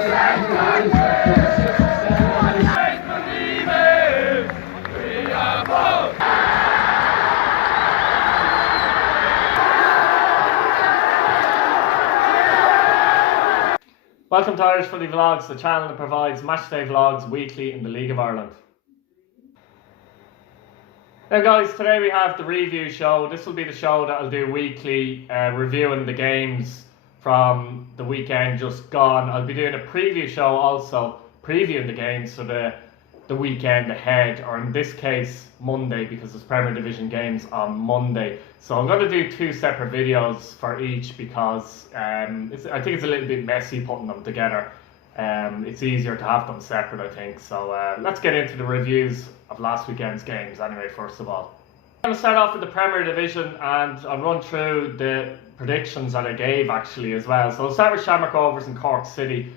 Welcome to Irish Footy Vlogs, the channel that provides matchday vlogs weekly in the League of Ireland. Now guys, today we have the review show. This will be the show that I'll do weekly, reviewing the games from the weekend just gone. I'll be doing a preview show also, previewing the games for the weekend ahead, or in this case Monday, because there's Premier Division games on Monday. So I'm going to do two separate videos for each because I think it's a little bit messy putting them together. It's easier to have them separate, I think. So let's get into the reviews of last weekend's games anyway, first of all. I'm going to start off with the Premier Division and I'll run through the predictions that I gave actually as well. So I'll start with Shamrock Rovers and Cork City.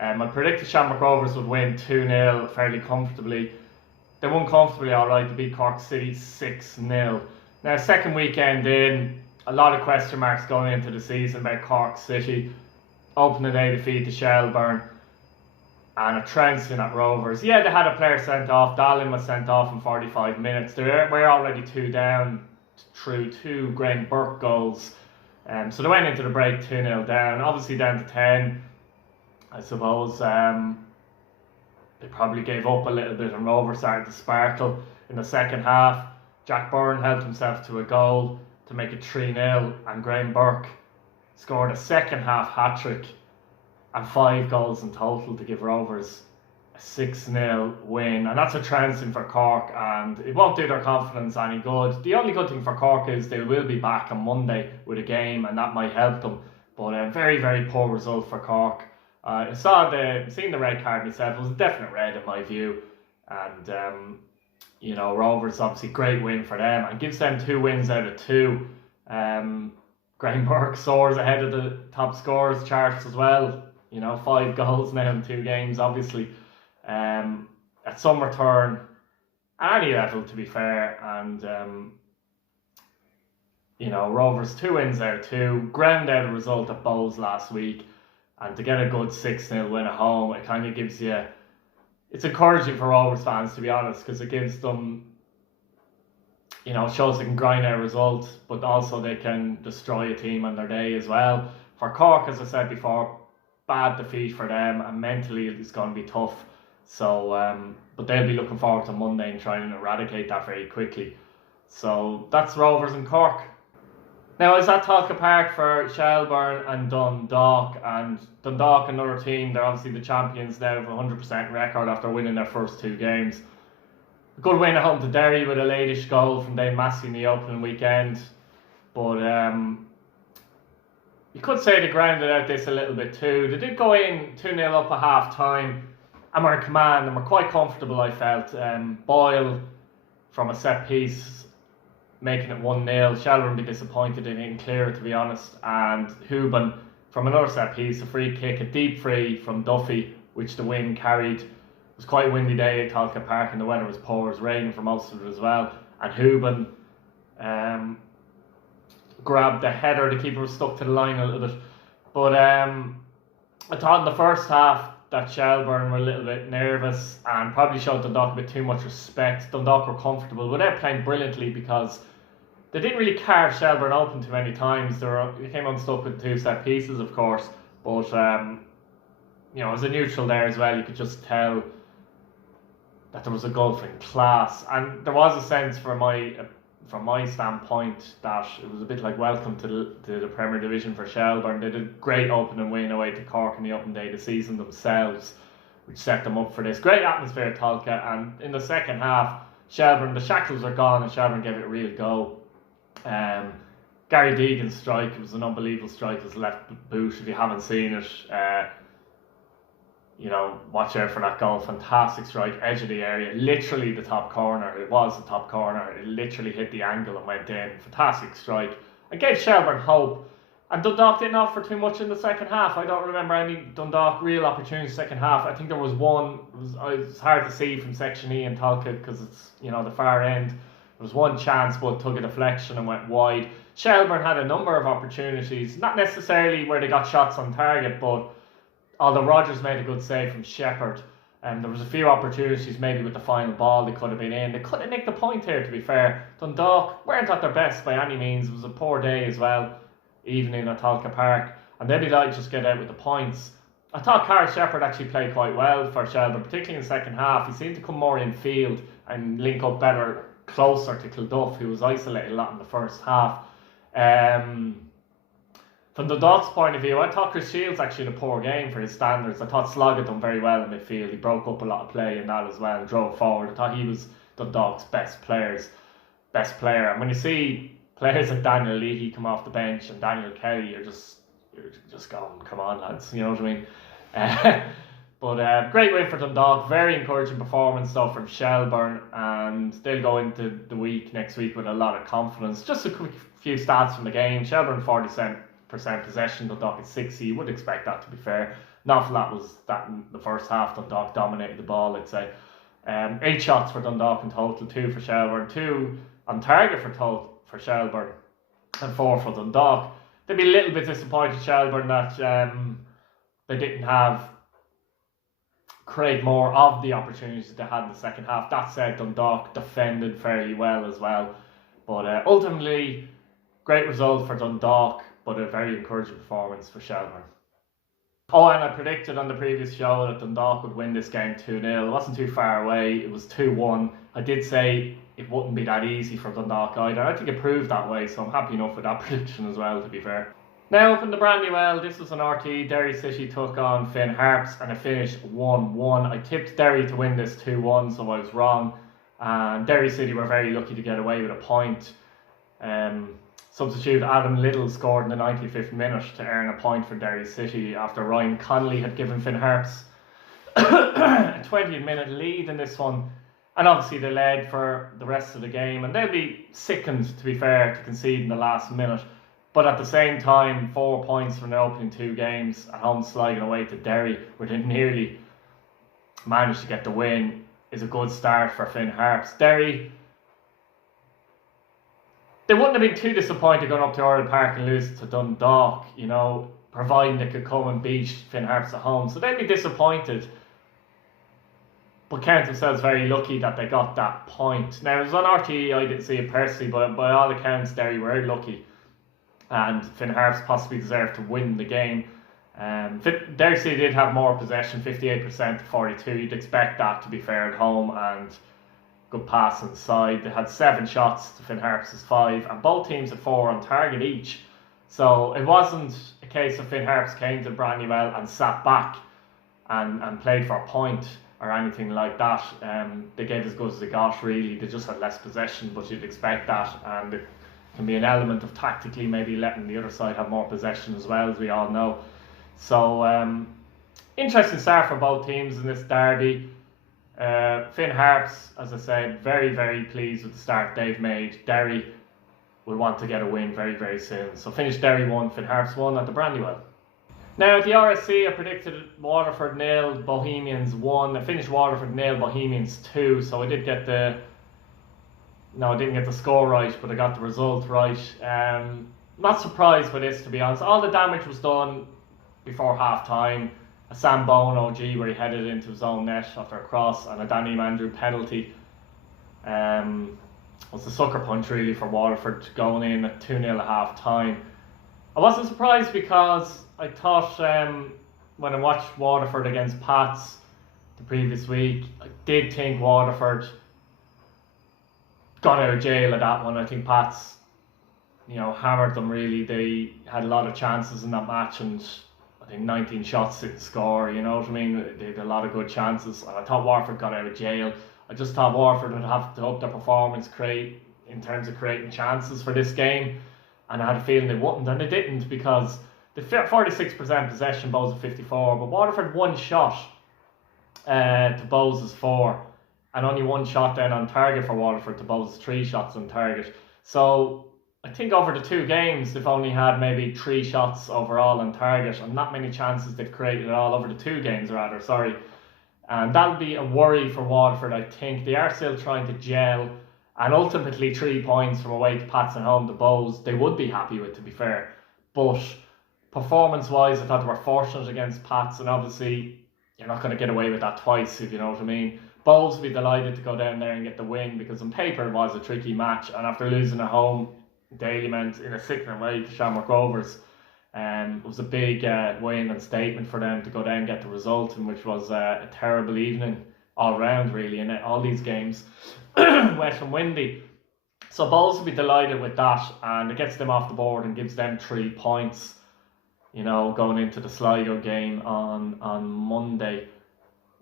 I predicted Shamrock Rovers would win 2-0 fairly comfortably. They won comfortably alright to beat Cork City 6-0. Now, second weekend in, a lot of question marks going into the season about Cork City. Opening day defeat to Shelbourne and a trouncing at Rovers. Yeah, they had a player sent off. Dallin was sent off in 45 minutes. They were already 2 down through 2 Graham Burke goals. So they went into the break 2-0 down. Obviously down to 10. I suppose they probably gave up a little bit and Rovers started to sparkle in the second half. Jack Byrne helped himself to a goal to make it 3-0 and Graham Burke scored a second half hat-trick and 5 goals in total to give Rovers a 6-0 win. And that's a trouncing for Cork and it won't do their confidence any good. The only good thing for Cork is they will be back on Monday with a game and that might help them. But a very, very poor result for Cork. I seen the red card myself. It was a definite red in my view, and you know, Rovers obviously great win for them and gives them 2 wins out of 2. Graham Burke soars ahead of the top scorers charts as well. You know, 5 goals now in 2 games. Obviously, at some return at any level, to be fair, and you know, Rovers 2 wins out of 2. Ground out a result at Bowes last week. And to get a good 6-0 win at home, it kind of gives you... It's encouraging for Rovers fans, to be honest, because it gives them... You know, shows they can grind out results, but also they can destroy a team on their day as well. For Cork, as I said before, bad defeat for them, and mentally it's going to be tough. So, but they'll be looking forward to Monday and trying to eradicate that very quickly. So, that's Rovers and Cork. Now, I was at Cobh Park for Shelbourne and Dundalk, and Dundalk, another team, they're obviously the champions now with a 100% record after winning their first 2 games. A good win at home to Derry with a latish goal from Dave Massey in the opening weekend, but you could say they grounded out this a little bit too. They did go in 2-0 up at half time and were in command and were quite comfortable, I felt. Boyle from a set piece making it 1-0. Shelbourne would be disappointed in it, clear, to be honest. And Hooban from another set piece, a free kick, a deep free from Duffy, which the wind carried. It was quite a windy day at Cobh Park and the weather was poor. It was raining for most of it as well. And Hooban grabbed the header. The keeper was stuck to the line a little bit. But I thought in the first half that Shelbourne were a little bit nervous and probably showed Dundalk a bit too much respect. Dundalk were comfortable, but they're playing brilliantly because they didn't really carve Shelbourne open too many times. They came unstuck with 2 set pieces, of course, but you know, as a neutral there as well, you could just tell that there was a gulf in class, and there was a sense from my standpoint that it was a bit like welcome to the Premier Division for Shelbourne. They did a great opening win away to Cork in the opening day of the season themselves, which set them up for this great atmosphere at Cobh. And in the second half, Shelbourne, the shackles were gone and Shelbourne gave it a real go. Gary Deegan's strike, it was an unbelievable strike, his left boot. If you haven't seen it, you know, watch out for that goal. Fantastic strike, edge of the area, literally the top corner. It was the top corner. It literally hit the angle and went in. Fantastic strike. And gave Shelbourne hope. And Dundalk didn't offer too much in the second half. I don't remember any Dundalk real opportunities second half. I think there was one. It was hard to see from Section E and Talca because it's, you know, the far end. There was one chance, but took a deflection and went wide. Shelbourne had a number of opportunities, not necessarily where they got shots on target, but although Rodgers made a good save from Shepherd, and there was a few opportunities maybe with the final ball they could have been in. They could have nicked the point here, to be fair. Dundalk weren't at their best by any means. It was a poor day as well, evening at Tolka Park, and they'd be like to just get out with the points. I thought Carl Shepherd actually played quite well for Shelbourne, particularly in the second half. He seemed to come more in field and link up better, closer to Cobh, who was isolated a lot in the first half. From the Dundalk's point of view, I thought Chris Shields actually had a poor game for his standards. I thought Sligo had done very well in midfield. He broke up a lot of play in that as well and drove forward. I thought he was Dundalk's best player. And when you see players like Daniel Leahy come off the bench and Daniel Kelly, you're just going, come on lads, you know what I mean? But great win for Dundalk. Very encouraging performance though from Shelbourne, and they'll go into the week next week with a lot of confidence. Just a quick few stats from the game. Shelbourne 40% possession, Dundalk at 60. You would expect that, to be fair. Not for that was that in the first half. Dundalk dominated the ball, I'd say. 8 shots for Dundalk in total, 2 for Shelbourne, 2 on target for Shelbourne, and 4 for Dundalk. They'd be a little bit disappointed, Shelbourne, that they didn't create more of the opportunities they had in the second half. That said, Dundalk defended fairly well as well. But ultimately, great result for Dundalk, but a very encouraging performance for Shelbourne. Oh, and I predicted on the previous show that Dundalk would win this game 2-0. It wasn't too far away. It was 2-1. I did say it wouldn't be that easy for Dundalk either. I think it proved that way, so I'm happy enough with that prediction as well, to be fair. Now up in the Brandywell, this was an RT. Derry City took on Finn Harps and it finished 1-1. I tipped Derry to win this 2-1, so I was wrong. And Derry City were very lucky to get away with a point. Substitute Adam Little scored in the 95th minute to earn a point for Derry City after Ryan Connolly had given Finn Harps a 20-minute lead in this one. And obviously they led for the rest of the game, and they'll be sickened, to be fair, to concede in the last minute. But at the same time, 4 points from the opening 2 games at home, Sligo and away to Derry, where they nearly managed to get the win, is a good start for Finn Harps. Derry, they wouldn't have been too disappointed going up to Oriel Park and lose to Dundalk, you know, providing they could come and beat Finn Harps at home. So they'd be disappointed, but count themselves very lucky that they got that point. Now, it was on RTE, I didn't see it personally, but by all accounts, Derry were very lucky, and Finn Harps possibly deserved to win the game. Derry City did have more possession, 58% to 42. You'd expect that, to be fair, at home, and good pass inside. They had 7 shots to Finn Harps' 5, and both teams had 4 on target each. So it wasn't a case of Finn Harps came to Brandywell and sat back and played for a point or anything like that. They gave as good as they got, really. They just had less possession, but you'd expect that, and it can be an element of tactically maybe letting the other side have more possession as well, as we all know. So interesting start for both teams in this derby. Finn Harps, as I said, very, very pleased with the start they've made. Derry will want to get a win very, very soon. So finished Derry 1, Finn Harps 1 at the Brandywell. Now at the RSC, I predicted Waterford 0, Bohemians 1. I finished Waterford 0, Bohemians 2. So I didn't get the score right, but I got the result right. Not surprised by this, to be honest. All the damage was done before half time. A Sam Bowen OG where he headed into his own net after a cross, and a Danny Mandrew penalty. Was the sucker punch really for Waterford going in at 2-0 at half time. I wasn't surprised because I thought when I watched Waterford against Pats the previous week, I did think Waterford got out of jail at that one. I think Pats, hammered them really. They had a lot of chances in that match, and I think 19 shots didn't score, you know what I mean? They had a lot of good chances, and I thought Waterford got out of jail. I just thought Waterford would have to up their performance in terms of creating chances for this game, and I had a feeling they wouldn't, and they didn't, because they 46% possession, Bowes at 54, but Waterford 1 shot to Bowes' 4, and only 1 shot then on target for Waterford to Bowes' 3 shots on target. So I think over the 2 games they've only had maybe 3 shots overall on target, and not many chances they've created at all over the 2 games rather, sorry. And that'll be a worry for Waterford, I think. They are still trying to gel, and ultimately 3 points from away to Pats and home to Bowes they would be happy with, to be fair. But Performance-wise, I thought they were fortunate against Pats, and obviously you're not going to get away with that twice, if you know what I mean. Bowls will be delighted to go down there and get the win, because on paper it was a tricky match, and after losing at home, Daily meant in a sickening way to Shamrock Rovers. It was a big win and statement for them to go down and get the result, and which was a terrible evening all round, really, in all these games. Wet and windy. So Bowls will be delighted with that, and it gets them off the board and gives them 3 points, you know, going into the Sligo game on Monday.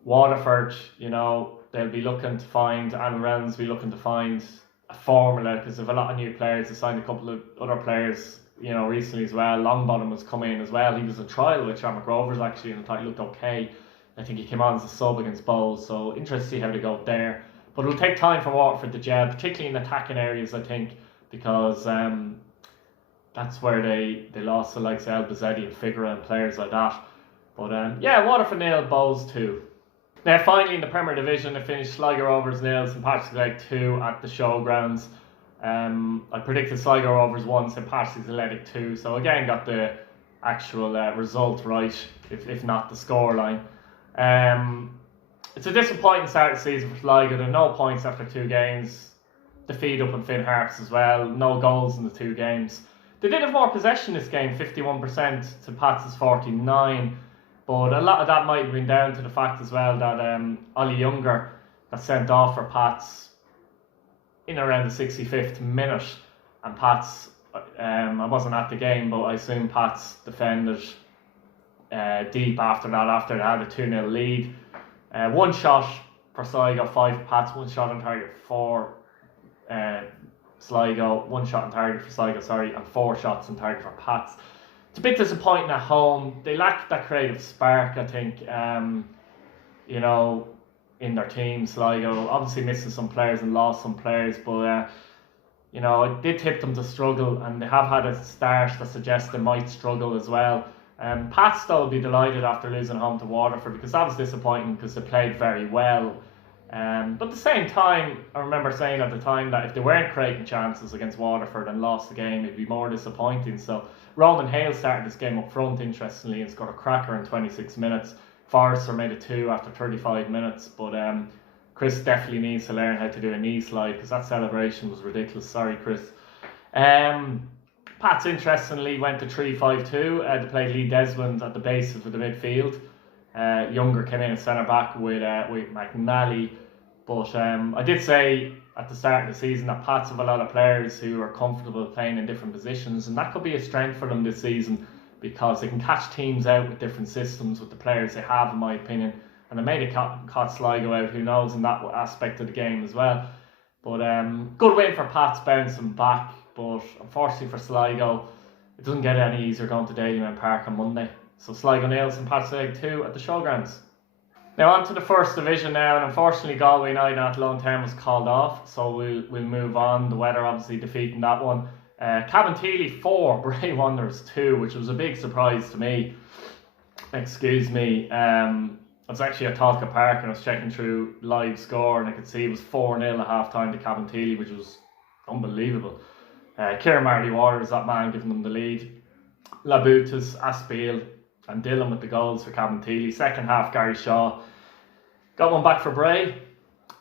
Waterford, you know, they'll be looking to find, and Ramblers will be looking to find a formula, because they have a lot of new players. They signed a couple of other players, you know, recently as well. Longbottom has come in as well. He was a trial with Shamrock Rovers actually, and I thought he looked okay. I think he came on as a sub against Bowls, so interested to see how they go there. But it'll take time for Waterford to gel, particularly in attacking areas, I think, because that's where they lost the likes of Elbazetti and Figura and players like that. But yeah, Waterford 0, Bowls 2. Now finally in the Premier Division, it finished Sligo Rovers 0, St Patrick's Athletic 2 at the showgrounds. I predicted Sligo Rovers 1, St Patrick's Athletic 2, so again got the actual result right, if not the scoreline. It's a disappointing start of the season for Sligo. There are no points after 2 games. Defeat up in Finn Harps as well. No goals in the 2 games. They did have more possession this game, 51% to Pats' 49%. But a lot of that might have been down to the fact as well that Ollie Younger got sent off for Pats in around the 65th minute. And Pats, I wasn't at the game, but I assume Pats defended deep after that, after they had a 2-0 lead. 1 shot for Sligo, 5 for Pats, 1 shot on target for Sligo, 1 shot on target for Sligo, sorry, and 4 shots on target for Pats. It's a bit disappointing at home. They lack that creative spark, I think, you know, in their team. Sligo obviously missing some players and lost some players, but you know, it did tip them to struggle, and they have had a start that suggests they might struggle as well. Pats though will be delighted after losing home to Waterford, because that was disappointing, because they played very well. But at the same time, I remember saying at the time that if they weren't creating chances against Waterford and lost the game, it'd be more disappointing. So Roman Hale started this game up front, interestingly, and scored a cracker in 26 minutes. Forrester made it 2 after 35 minutes, but Chris definitely needs to learn how to do a knee slide, because that celebration was ridiculous. Sorry, Chris. Pats, interestingly, went to 3-5-2. They played Lee Desmond at the base of the midfield. Younger came in at centre back with McNally. But I did say at the start of the season that Pats have a lot of players who are comfortable playing in different positions, and that could be a strength for them this season, because they can catch teams out with different systems with the players they have, in my opinion. And they may have caught Sligo out, who knows, in that aspect of the game as well. But good win for Pats, bouncing back. But unfortunately for Sligo, it doesn't get any easier going to Dalymount Park on Monday. So Sligo 0, St Patrick's Athletic 2 at the showgrounds. Now on to the first division now, and unfortunately Galway United at Lone Town was called off, so we'll move on. The weather obviously defeating that one. Cabinteely 4, Bray Wanderers 2, which was a big surprise to me. Excuse me. I was actually at Talca Park and I was checking through live score, and I could see it was 4-0 at half time to Cabinteely, which was unbelievable. Kieran Marley Waters, that man, giving them the lead. Labutus, Aspiel and Dillon with the goals for Cabinteely. Second half, Gary Shaw got one back for Bray,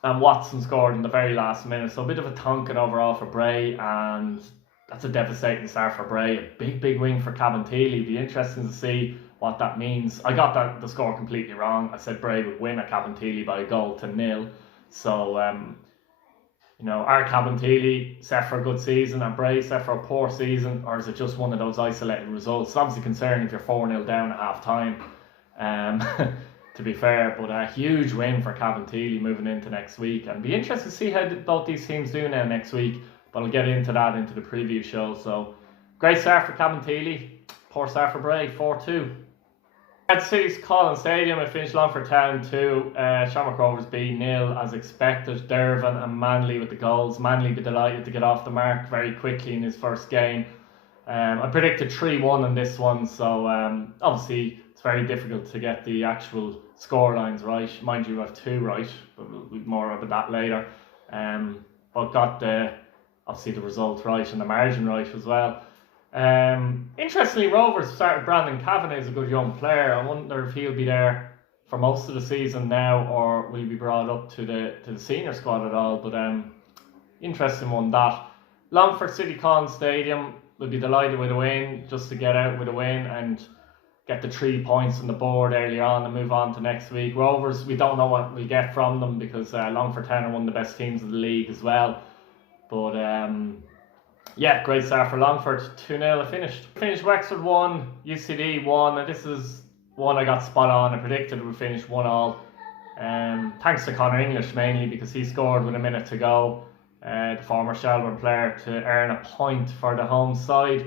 and Watson scored in the very last minute. So a bit of a tonking overall for Bray, and that's a devastating start for Bray. A big win for Cabinteely. It'll be interesting to see what that means. I got the score completely wrong. I said Bray would win at Cabinteely by a goal to 0. So you know, are Cabinteely set for a good season and Bray set for a poor season, or is it just one of those isolated results? It's obviously concerning if you're 4-0 down at half time, to be fair, but a huge win for Cabinteely moving into next week, and be interested to see how both these teams do now next week, but I'll get into that into the preview show. So great start for Cabinteely, poor start for Bray, 4-2. At City's Collins Stadium, it finished Longford Town 2, Shamrock Rovers B 0 as expected. Dervin and Manley with the goals. Manley be delighted to get off the mark very quickly in his first game. I predicted 3-1 in this one, so obviously it's very difficult to get the actual scorelines right. Mind you, I have 2 right, but we'll be more about that later. But got obviously the result right and the margin right as well. Interestingly, Rovers started Brandon Kavanagh as a good young player. I wonder if he'll be there for most of the season now, or will he be brought up to the senior squad at all. But interesting one that. Longford City Con Stadium will be delighted with a win, just to get out with a win and get the 3 points on the board early on and move on to next week. Rovers, we don't know what we'll get from them because Longford Town are one of the best teams of the league as well. But yeah, great start for Longford. 2-0 finished Wexford 1, UCD 1, and this is one I got spot on. I predicted it would finish 1-1. Thanks to Connor English mainly, because he scored with a minute to go. The former Shelbourne player, to earn a point for the home side.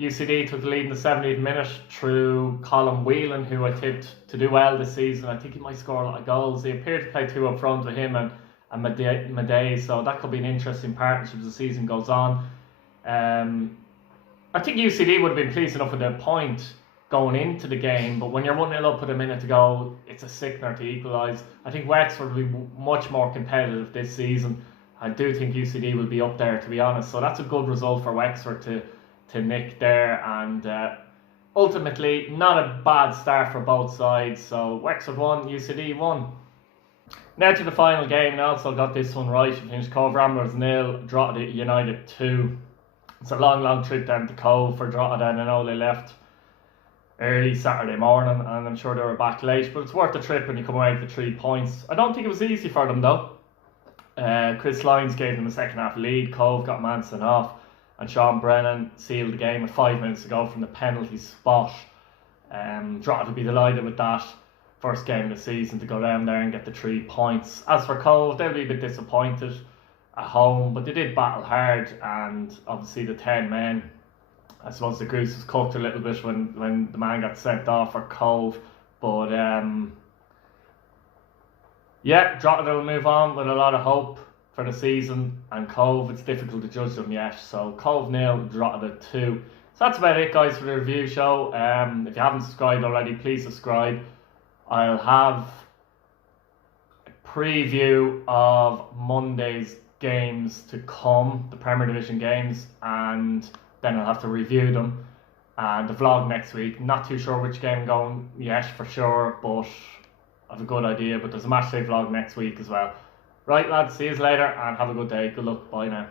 UCD took the lead in the 70th minute through Colin Whelan, who I tipped to do well this season. I think he might score a lot of goals. He appeared to play 2 up front with him and Madej, so that could be an interesting partnership as the season goes on. I think UCD would have been pleased enough with their point going into the game, but when you're 1-0 up with a minute to go, it's a sickener to equalise. I think Wexford will be much more competitive this season. I do think UCD will be up there, to be honest, so that's a good result for Wexford to nick there, and ultimately not a bad start for both sides. So Wexford 1, UCD 1. Now to the final game, and I also got this one right. We finished Cobh Ramblers 0, Drogheda United 2. It's a long trip down to Cobh for Drogheda, and I know they left early Saturday morning, and I'm sure they were back late, but it's worth the trip when you come away with the 3 points. I don't think it was easy for them though. Chris Lyons gave them a second half lead. Cobh got Manson off, and Sean Brennan sealed the game with 5 minutes to go from the penalty spot. Drogheda will be delighted with that. First game of the season to go down there and get the 3 points. As for Cobh, they'll be a bit disappointed at home, but they did battle hard, and obviously the 10 men, I suppose the goose was cooked a little bit when the man got sent off for Cobh. But yeah, Drogheda will move on with a lot of hope for the season, and Cobh, it's difficult to judge them yet. So Cobh 0, Drogheda 2. So that's about it, guys, for the review show. If you haven't subscribed already, please subscribe. I'll have a preview of Monday's games to come, the Premier Division games, and then I'll have to review them. And the vlog next week, not too sure which game I'm going yet for sure, but I have a good idea. But there's a matchday vlog next week as well. Right, lads, see you later and have a good day. Good luck. Bye now.